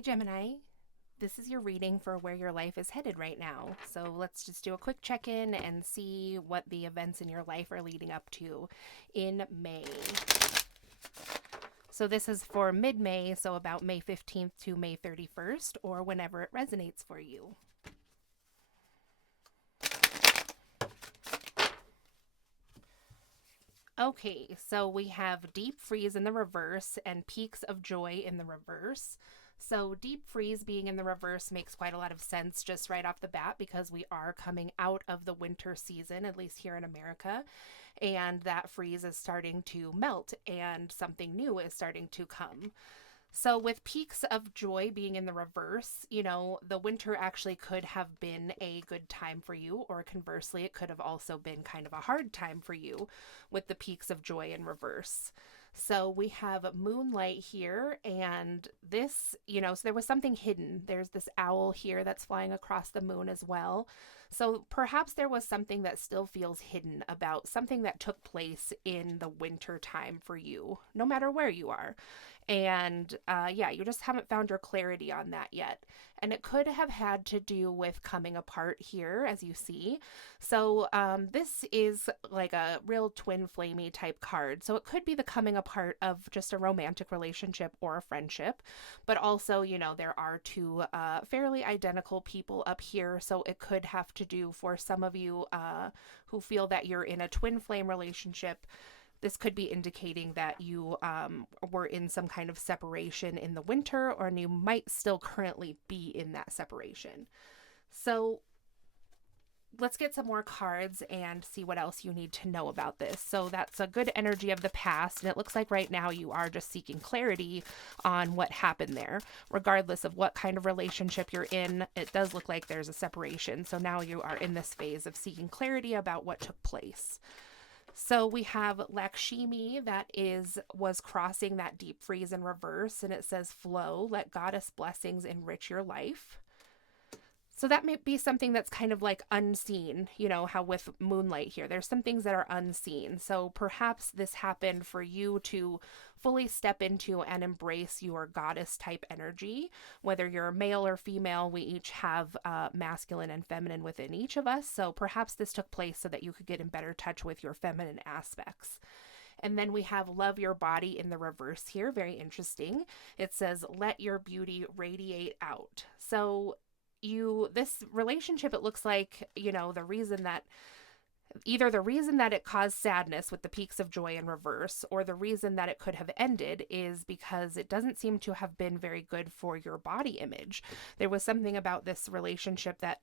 Hi, Gemini. This is your reading for where your life is headed right now. So let's just do a quick check in and see what the events in your life are leading up to in May. So this is for mid May, so about May 15th to May 31st, or whenever it resonates for you. Okay, so we have deep freeze in the reverse and peaks of joy in the reverse. So, deep freeze being in the reverse makes quite a lot of sense just right off the bat because we are coming out of the winter season, at least here in America, and that freeze is starting to melt and something new is starting to come. So, with peaks of joy being in the reverse, the winter actually could have been a good time for you, or conversely, it could have also been kind of a hard time for you with the peaks of joy in reverse. So, we have moonlight here, and this, so there was something hidden. There's this owl here that's flying across the moon as well. So, perhaps there was something that still feels hidden about something that took place in the winter time for you, no matter where you are. And yeah, you just haven't found your clarity on that yet. And it could have had to do with coming apart here, as you see. So this is like a real twin flamey type card. So it could be the coming apart of just a romantic relationship or a friendship. But also, there are two fairly identical people up here. So it could have to do for some of you who feel that you're in a twin flame relationship. This could be indicating that you were in some kind of separation in the winter, or you might still currently be in that separation. So let's get some more cards and see what else you need to know about this. So that's a good energy of the past, and it looks like right now you are just seeking clarity on what happened there. Regardless of what kind of relationship you're in, it does look like there's a separation. So now you are in this phase of seeking clarity about what took place. So we have Lakshmi was crossing that deep freeze in reverse, and it says flow, let goddess blessings enrich your life. So that may be something that's kind of like unseen, how with moonlight here, there's some things that are unseen. So perhaps this happened for you to fully step into and embrace your goddess type energy. Whether you're male or female, we each have masculine and feminine within each of us. So perhaps this took place so that you could get in better touch with your feminine aspects. And then we have love your body in the reverse here. Very interesting. It says, let your beauty radiate out. So this relationship, it looks like, the reason that it caused sadness with the peaks of joy in reverse, or the reason that it could have ended is because it doesn't seem to have been very good for your body image. There was something about this relationship that,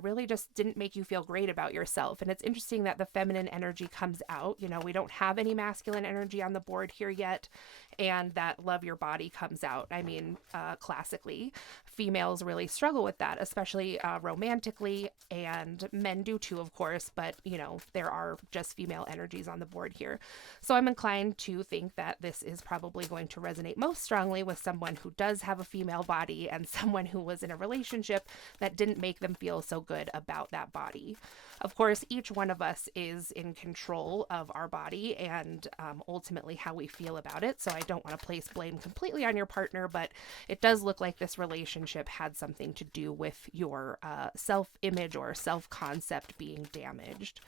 really just didn't make you feel great about yourself. And it's interesting that the feminine energy comes out. We don't have any masculine energy on the board here yet. And that love your body comes out. I mean, classically, females really struggle with that, especially romantically, and men do too, of course, but there are just female energies on the board here. So I'm inclined to think that this is probably going to resonate most strongly with someone who does have a female body and someone who was in a relationship that didn't make them feel so good about that body. Of course, each one of us is in control of our body and ultimately how we feel about it. So I don't want to place blame completely on your partner, but it does look like this relationship had something to do with your self-image or self-concept being damaged.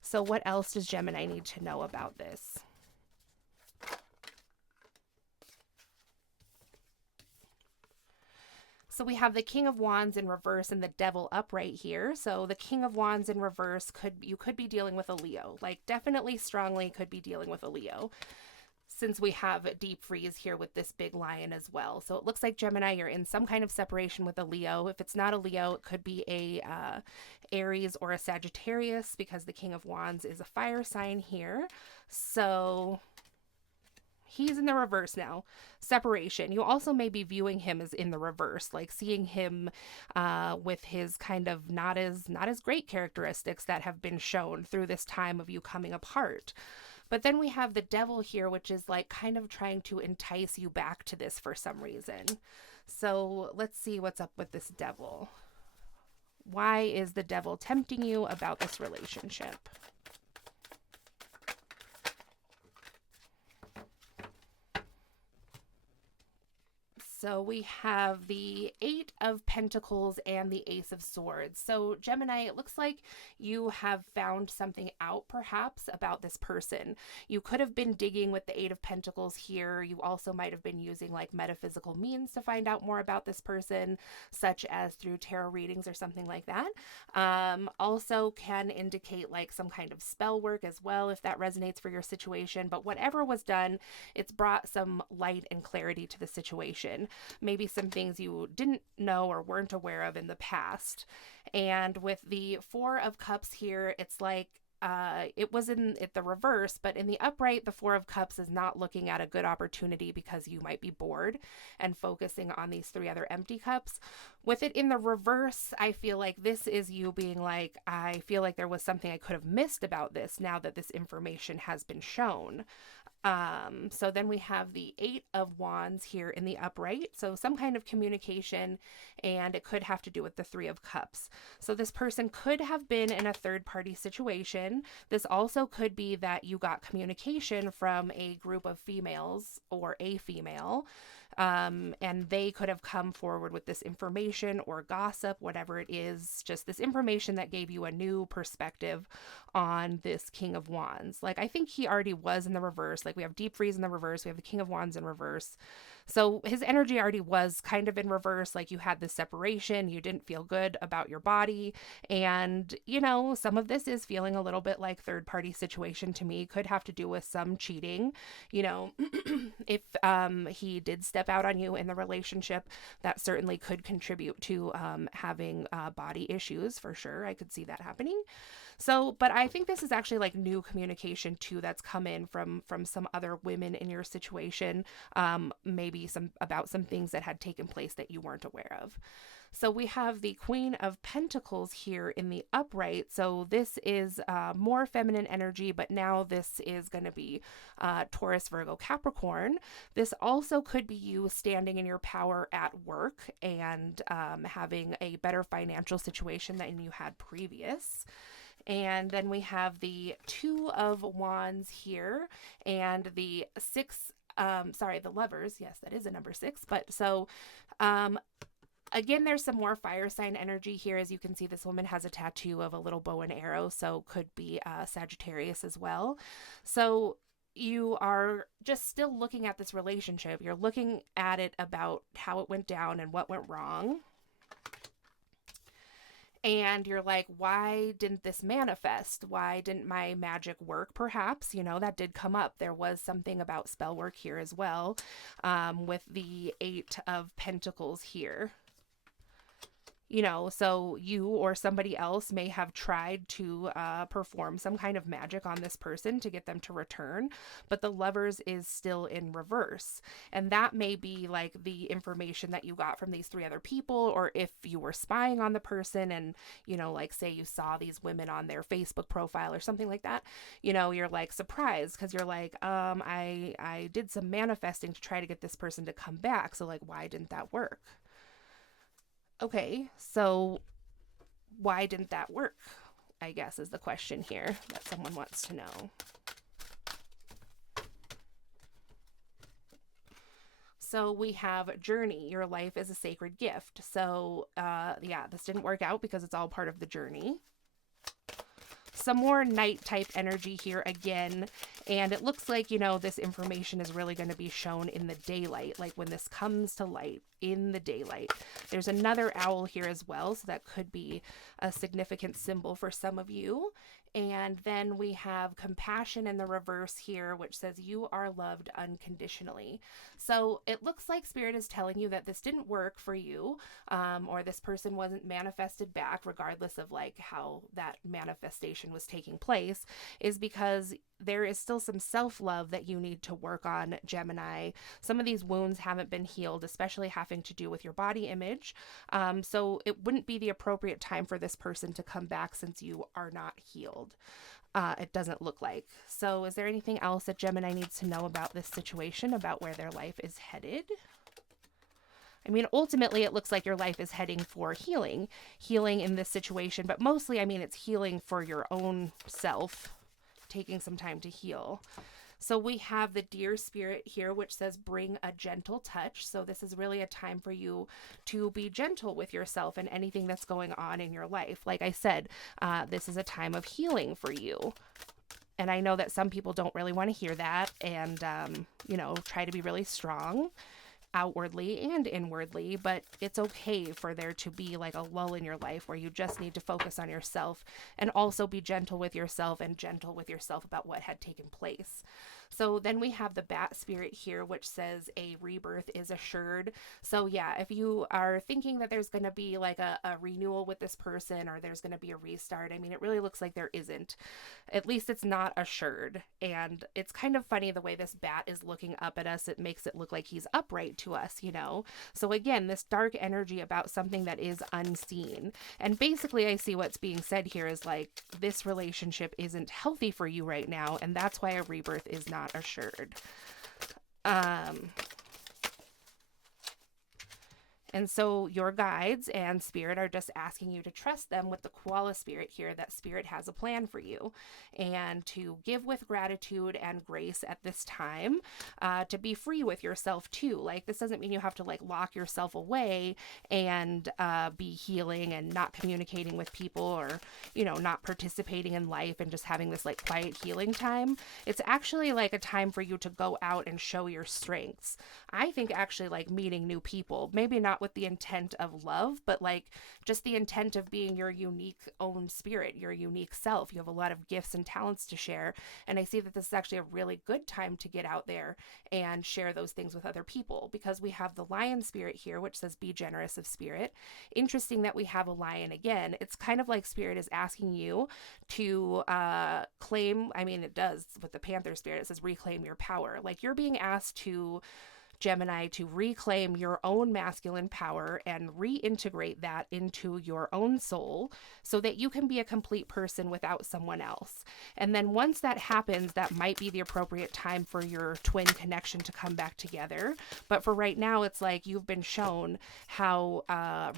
So what else does Gemini need to know about this? So we have the King of Wands in reverse and the Devil upright here. So the King of Wands in reverse, you could be dealing with a Leo. Like, definitely strongly could be dealing with a Leo, since we have deep freeze here with this big lion as well. So it looks like, Gemini, you're in some kind of separation with a Leo. If it's not a Leo, it could be a Aries or a Sagittarius, because the King of Wands is a fire sign here. So he's in the reverse now. Separation. You also may be viewing him as in the reverse, like seeing him with his kind of not as great characteristics that have been shown through this time of you coming apart. But then we have the Devil here, which is like kind of trying to entice you back to this for some reason. So let's see what's up with this Devil. Why is the Devil tempting you about this relationship? So we have the Eight of Pentacles and the Ace of Swords. So Gemini, it looks like you have found something out perhaps about this person. You could have been digging with the Eight of Pentacles here. You also might have been using like metaphysical means to find out more about this person, such as through tarot readings or something like that. Also can indicate like some kind of spell work as well, if that resonates for your situation. But whatever was done, it's brought some light and clarity to the situation. Maybe some things you didn't know or weren't aware of in the past. And with the Four of Cups here, it's like it was in the reverse, but in the upright, the Four of Cups is not looking at a good opportunity because you might be bored and focusing on these three other empty cups. With it in the reverse, I feel like this is you being like, I feel like there was something I could have missed about this now that this information has been shown. So then we have the Eight of Wands here in the upright. So some kind of communication, and it could have to do with the Three of Cups. So this person could have been in a third party situation. This also could be that you got communication from a group of females or a female. And they could have come forward with this information or gossip, whatever it is, just this information that gave you a new perspective on this King of Wands. Like, I think he already was in the reverse. Like, we have Deep Freeze in the reverse. We have the King of Wands in reverse. So his energy already was kind of in reverse. Like, you had this separation, you didn't feel good about your body. And, you know, some of this is feeling a little bit like third party situation to me. Could have to do with some cheating. You know, if he did step out on you in the relationship, that certainly could contribute to having body issues for sure. I could see that happening. So, but I think this is actually like new communication too that's come in from some other women in your situation, maybe about some things that had taken place that you weren't aware of. So we have the Queen of Pentacles here in the upright. So this is more feminine energy, but now this is going to be Taurus, Virgo, Capricorn. This also could be you standing in your power at work and having a better financial situation than you had previous. And then we have the Two of Wands here and the the Lovers. Yes, that is a number 6. But so, again, there's some more fire sign energy here. As you can see, this woman has a tattoo of a little bow and arrow, so could be Sagittarius as well. So you are just still looking at this relationship. You're looking at it about how it went down and what went wrong. And you're like, why didn't this manifest? Why didn't my magic work? Perhaps, you know, that did come up. There was something about spell work here as well, with the Eight of Pentacles here. You know, so you or somebody else may have tried to perform some kind of magic on this person to get them to return, but the Lovers is still in reverse. And that may be like the information that you got from these three other people, or if you were spying on the person and, you know, like say you saw these women on their Facebook profile or something like that, you know, you're like surprised because you're like, I did some manifesting to try to get this person to come back. So like, why didn't that work? Okay, so why didn't that work, I guess, is the question here that someone wants to know. So we have Journey. Your life is a sacred gift. So, yeah, this didn't work out because it's all part of the journey. Some more night type energy here again. And it looks like, you know, this information is really going to be shown in the daylight, like when this comes to light in the daylight. There's another owl here as well, so that could be a significant symbol for some of you. And then we have Compassion in the reverse here, which says you are loved unconditionally. So it looks like Spirit is telling you that this didn't work for you, or this person wasn't manifested back, regardless of like how that manifestation was taking place, is because there is still some self-love that you need to work on, Gemini. Some of these wounds haven't been healed, especially having to do with your body image. So it wouldn't be the appropriate time for this person to come back since you are not healed. It doesn't look like. So is there anything else that Gemini needs to know about this situation, about where their life is headed? I mean, ultimately, it looks like your life is heading for healing in this situation, but mostly, I mean, it's healing for your own self, taking some time to heal. So we have the deer spirit here, which says bring a gentle touch. So this is really a time for you to be gentle with yourself and anything that's going on in your life. Like I said, this is a time of healing for you. And I know that some people don't really want to hear that and, try to be really strong outwardly and inwardly, but it's okay for there to be like a lull in your life where you just need to focus on yourself and also be gentle with yourself and gentle with yourself about what had taken place. So then we have the bat spirit here, which says a rebirth is assured. So yeah, if you are thinking that there's going to be like a renewal with this person or there's going to be a restart, I mean, it really looks like there isn't. At least it's not assured. And it's kind of funny the way this bat is looking up at us. It makes it look like he's upright to us, So again, this dark energy about something that is unseen. And basically I see what's being said here is like, this relationship isn't healthy for you right now. And that's why a rebirth is not assured. And so your guides and spirit are just asking you to trust them with the koala spirit here, that spirit has a plan for you, and to give with gratitude and grace at this time, to be free with yourself too. Like, this doesn't mean you have to like lock yourself away and be healing and not communicating with people or, not participating in life and just having this like quiet healing time. It's actually like a time for you to go out and show your strengths. I think actually like meeting new people, maybe not with the intent of love, but like just the intent of being your unique own spirit, your unique self. You have a lot of gifts and talents to share. And I see that this is actually a really good time to get out there and share those things with other people, because we have the lion spirit here, which says be generous of spirit. Interesting that we have a lion again. It's kind of like spirit is asking you to claim, I mean, it does with the panther spirit, it says reclaim your power. Like, you're being asked to, Gemini, to reclaim your own masculine power and reintegrate that into your own soul so that you can be a complete person without someone else. And then once that happens, that might be the appropriate time for your twin connection to come back together. But for right now, it's like you've been shown how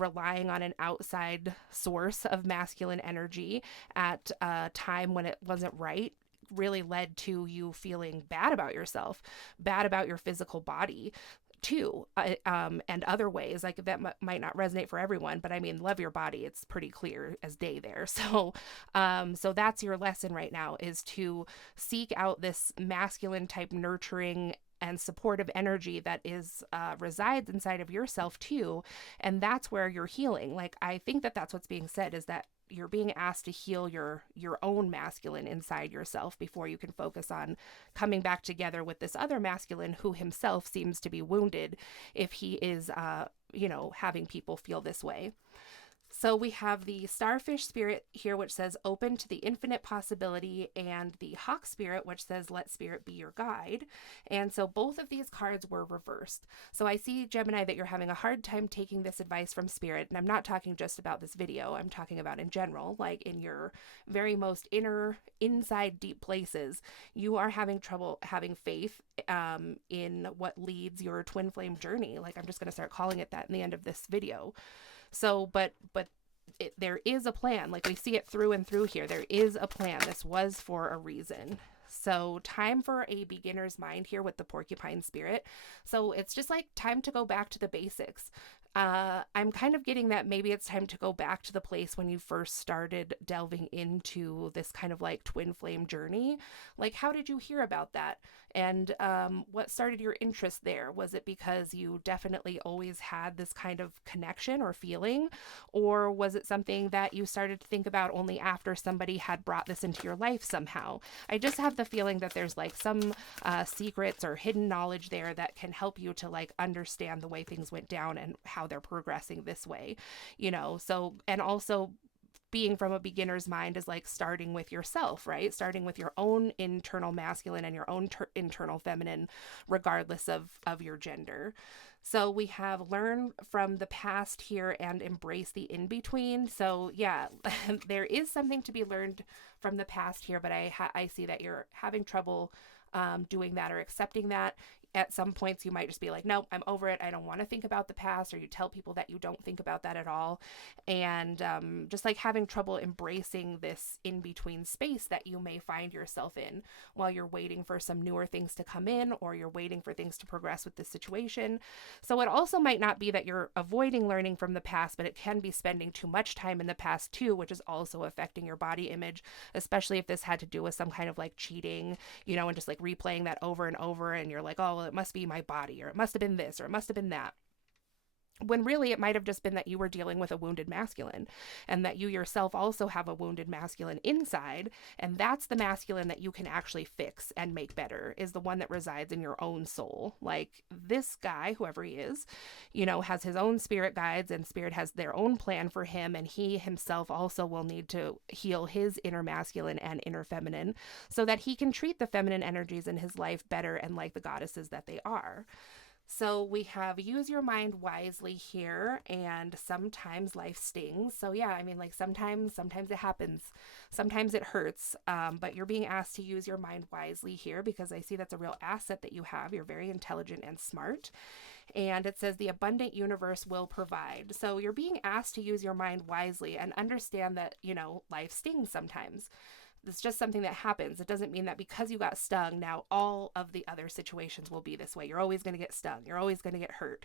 relying on an outside source of masculine energy at a time when it wasn't right really led to you feeling bad about yourself, bad about your physical body too, and other ways. Like, that might not resonate for everyone, but I mean, love your body. It's pretty clear as day there. So that's your lesson right now, is to seek out this masculine type nurturing and supportive energy that is resides inside of yourself too. And that's where you're healing. Like, I think that that's what's being said, is that you're being asked to heal your own masculine inside yourself before you can focus on coming back together with this other masculine who himself seems to be wounded if he is, having people feel this way. So we have the starfish spirit here, which says open to the infinite possibility, and the hawk spirit, which says let spirit be your guide. And so both of these cards were reversed. So I see, Gemini, that you're having a hard time taking this advice from spirit. And I'm not talking just about this video. I'm talking about in general, like in your very most inside deep places, you are having trouble having faith in what leads your twin flame journey. Like, I'm just going to start calling it that in the end of this video. So, but there is a plan. Like, we see it through and through here. There is a plan. This was for a reason. So time for a beginner's mind here with the porcupine spirit. So it's just like time to go back to the basics. I'm kind of getting that maybe it's time to go back to the place when you first started delving into this kind of like twin flame journey. Like, how did you hear about that? And what started your interest there? Was it because you definitely always had this kind of connection or feeling? Or was it something that you started to think about only after somebody had brought this into your life somehow? I just have the feeling that there's like some secrets or hidden knowledge there that can help you to like understand the way things went down and how they're progressing this way, so, and also being from a beginner's mind is like starting with yourself, right? Starting with your own internal masculine and your own internal feminine, regardless of your gender. So we have learn from the past here and embrace the in-between. So yeah, there is something to be learned from the past here, but I see that you're having trouble doing that or accepting that. at some points you might just be like, nope, I'm over it. I don't want to think about the past, or you tell people that you don't think about that at all. And just like having trouble embracing this in between space that you may find yourself in while you're waiting for some newer things to come in, or you're waiting for things to progress with the situation. So it also might not be that you're avoiding learning from the past, but it can be spending too much time in the past too, which is also affecting your body image, especially if this had to do with some kind of like cheating, and just like replaying that over and over. And you're like, oh, well, it must be my body, or it must have been this, or it must have been that. When really it might have just been that you were dealing with a wounded masculine, and that you yourself also have a wounded masculine inside. And that's the masculine that you can actually fix and make better, is the one that resides in your own soul. Like this guy, whoever he is, has his own spirit guides, and spirit has their own plan for him. And he himself also will need to heal his inner masculine and inner feminine so that he can treat the feminine energies in his life better and like the goddesses that they are. So we have use your mind wisely here, and sometimes life stings. So yeah, I mean, like sometimes it happens. Sometimes it hurts, but you're being asked to use your mind wisely here, because I see that's a real asset that you have. You're very intelligent and smart. And it says the abundant universe will provide. So you're being asked to use your mind wisely and understand that, life stings sometimes. It's just something that happens. It doesn't mean that because you got stung, now all of the other situations will be this way. You're always going to get stung. You're always going to get hurt.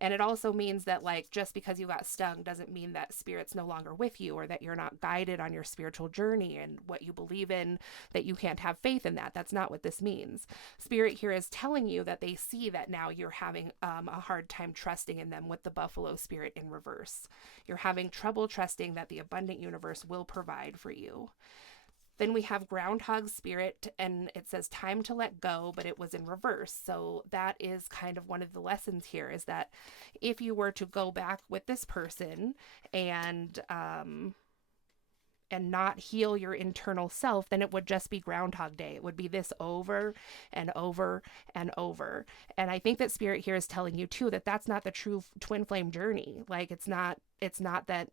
And it also means that, like, just because you got stung doesn't mean that spirit's no longer with you, or that you're not guided on your spiritual journey and what you believe in, that you can't have faith in that. That's not what this means. Spirit here is telling you that they see that now you're having a hard time trusting in them with the buffalo spirit in reverse. You're having trouble trusting that the abundant universe will provide for you. Then we have groundhog spirit, and it says time to let go, but it was in reverse. So that is kind of one of the lessons here, is that if you were to go back with this person and not heal your internal self, then it would just be Groundhog Day. It would be this over and over and over. And I think that spirit here is telling you too that that's not the true twin flame journey. Like it's not that,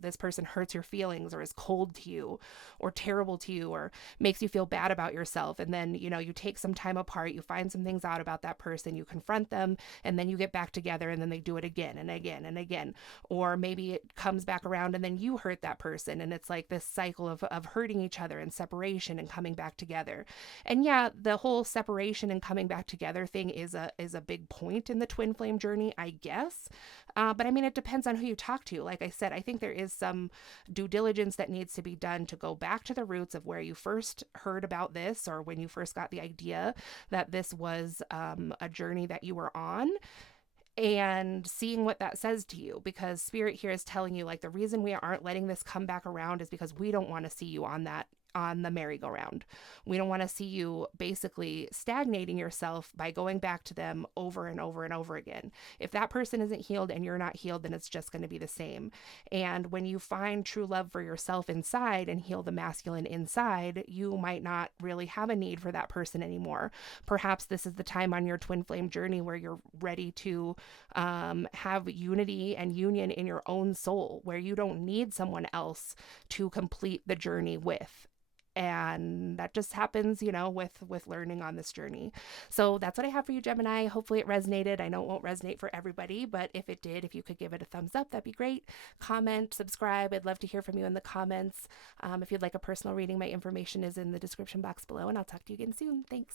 this person hurts your feelings, or is cold to you, or terrible to you, or makes you feel bad about yourself. And then, you take some time apart, you find some things out about that person, you confront them, and then you get back together, and then they do it again and again and again. Or maybe it comes back around and then you hurt that person, and it's like this cycle of hurting each other and separation and coming back together. And yeah, the whole separation and coming back together thing is a big point in the twin flame journey, I guess. But I mean, it depends on who you talk to. Like I said, I think there is some due diligence that needs to be done to go back to the roots of where you first heard about this, or when you first got the idea that this was a journey that you were on, and seeing what that says to you. Because spirit here is telling you, like, the reason we aren't letting this come back around is because we don't want to see you on the merry-go-round. We don't want to see you basically stagnating yourself by going back to them over and over and over again. If that person isn't healed and you're not healed, then it's just going to be the same. And when you find true love for yourself inside and heal the masculine inside, you might not really have a need for that person anymore. Perhaps this is the time on your twin flame journey where you're ready to have unity and union in your own soul, where you don't need someone else to complete the journey with. And that just happens, with learning on this journey. So that's what I have for you, Gemini. Hopefully it resonated. I know it won't resonate for everybody, but if it did, if you could give it a thumbs up, that'd be great. Comment, subscribe. I'd love to hear from you in the comments. If you'd like a personal reading, my information is in the description box below, and I'll talk to you again soon. Thanks.